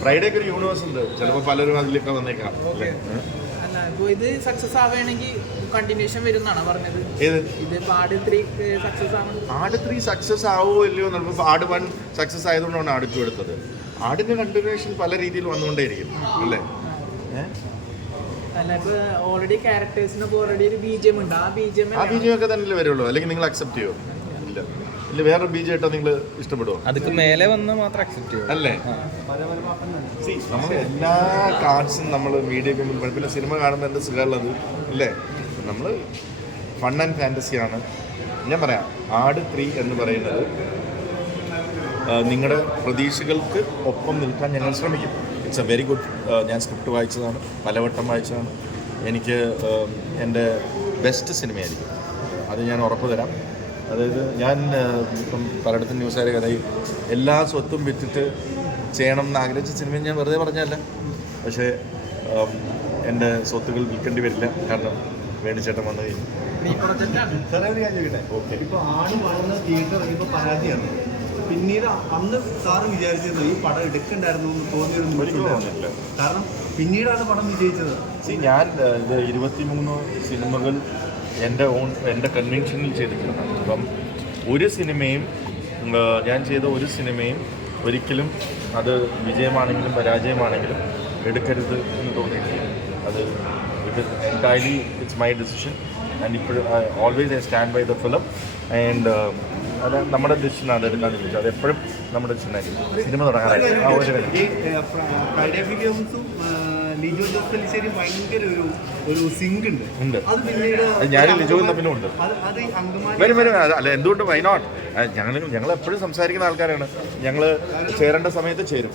Friday ഒക്കെ ഒരു universe ഉണ്ട്. ചിലപ്പോൾ പലരും അതിലേക്ക് വന്നേക്കാം. ഇത് സക്സസ് ആവുകയാണെങ്കിൽ കണ്ടിന്യൂഷൻ വരുന്നാണ് പറഞ്ഞത്? ഇത് പാട് ത്രീ സക്സസ് ആവണം. ആട് ത്രീ സക്സസ് ആവുമോ ഇല്ലയോ നമുക്ക് ആട് വൺ സക്സസ് ആയതുകൊണ്ടാണ് ആട് ടു എടുത്തത്. ആടിന്റെ കണ്ടിന്യൂഷൻ പല രീതിയിൽ വന്നുകൊണ്ടേയിരിക്കും. അല്ലേ? അല്ല ഇപ്പൊ ഓൾറെഡി ക്യാരക്ടേഴ്സിനൊക്കെ ഓൾറെഡി ഒരു ബീജം ഉണ്ട്. ആ ബീജം ആ എം ഒക്കെ തന്നെ വരുള്ളൂ. അല്ലെങ്കിൽ നിങ്ങൾ അക്സെപ്റ്റ് ചെയ്യോ? ഇല്ല. ഇല്ല വേറെ ബീജം ഇട്ടാ നിങ്ങൾ ഇഷ്ടപ്പെടുമോ അതൊക്കെ മേലെ വന്ന് മാത്രം അക്സെപ്റ്റ് ചെയ്യും അല്ലേ? സി നമ്മൾ എല്ലാ കാർഡ്സും നമ്മൾ മീഡിയയ്ക്ക് മുമ്പിൽ പിന്നെ സിനിമ കാണുമ്പോൾ എന്റെ സുഖമുള്ളത് ഇല്ലേ നമ്മൾ ഫൺ ആൻഡ് ഫാന്റസിയാണ് ഞാൻ പറയാം ആട് ത്രീ എന്ന് പറയുന്നത് നിങ്ങളുടെ പ്രതീക്ഷകൾക്ക് ഒപ്പം നിൽക്കാൻ ഞങ്ങൾ ശ്രമിക്കും. ഇറ്റ്സ് എ വെരി ഗുഡ് ഞാൻ സ്ക്രിപ്റ്റ് വായിച്ചതാണ് പലവട്ടം വായിച്ചതാണ്. എനിക്ക് എന്റെ ബെസ്റ്റ് സിനിമയായിരിക്കും അത് ഞാൻ ഉറപ്പ് തരാം. അതായത് ഞാൻ ഇപ്പം പലയിടത്തും ന്യൂസുകാരെ കഥ എല്ലാ സ്വത്തും വിറ്റിട്ട് ചെയ്യണം എന്ന് ആഗ്രഹിച്ച സിനിമ ഞാൻ വെറുതെ പറഞ്ഞല്ല പക്ഷേ എന്റെ സ്വത്തുകൾ വിൽക്കേണ്ടി വരില്ല. കാരണം വേണിച്ചേട്ടൻ വന്നു കഴിഞ്ഞു. ആട് വളർന്ന തിയേറ്റർ പിന്നീട് അന്ന് സാറ് വിചാരിച്ചിരുന്നു ഈ പടം എടുക്കണ്ടായിരുന്നു എന്ന് തോന്നിയൊരു കാരണം പിന്നീടാണ് പടം വിജയിച്ചത്. ഞാൻ ഇരുപത്തിമൂന്ന് സിനിമകൾ എന്റെ ഓൺ എന്റെ കൺവെൻഷനിൽ ചെയ്തിട്ടുള്ളതാണ് അപ്പം ഒരു സിനിമയും ഞാൻ ചെയ്ത ഒരു സിനിമയും ഒരിക്കലും അത് വിജയമാണെങ്കിലും പരാജയമാണെങ്കിലും എടുക്കരുത് എന്ന് തോന്നിയിട്ടില്ല. അത് it entirely it's my decision and ഇപ്പോഴും always I stand by the film and അത് നമ്മുടെ ഡിസിഷൻ അത് എടുക്കാൻ ചോദിച്ചു അത് എപ്പോഴും നമ്മുടെ ഡിസിഷനായിരിക്കും സിനിമ തുടങ്ങാനായിട്ട് ആ ഒരു ലിജോ ഒരു സിങ്ക് ഉണ്ട്. ഉണ്ട്. അത് പിന്നീട് ഞാൻ ഞാനും എന്ന പിന്നെ ഉണ്ട്. വരും വരും. അത് അല്ല എന്തുകൊണ്ട്? വൈ നോട്ട് ഞങ്ങൾ ഞങ്ങൾ എപ്പോഴും സംസാരിക്കുന്ന ആൾക്കാരാണ്. ഞങ്ങൾ ചേരേണ്ട സമയത്ത് ചേരും.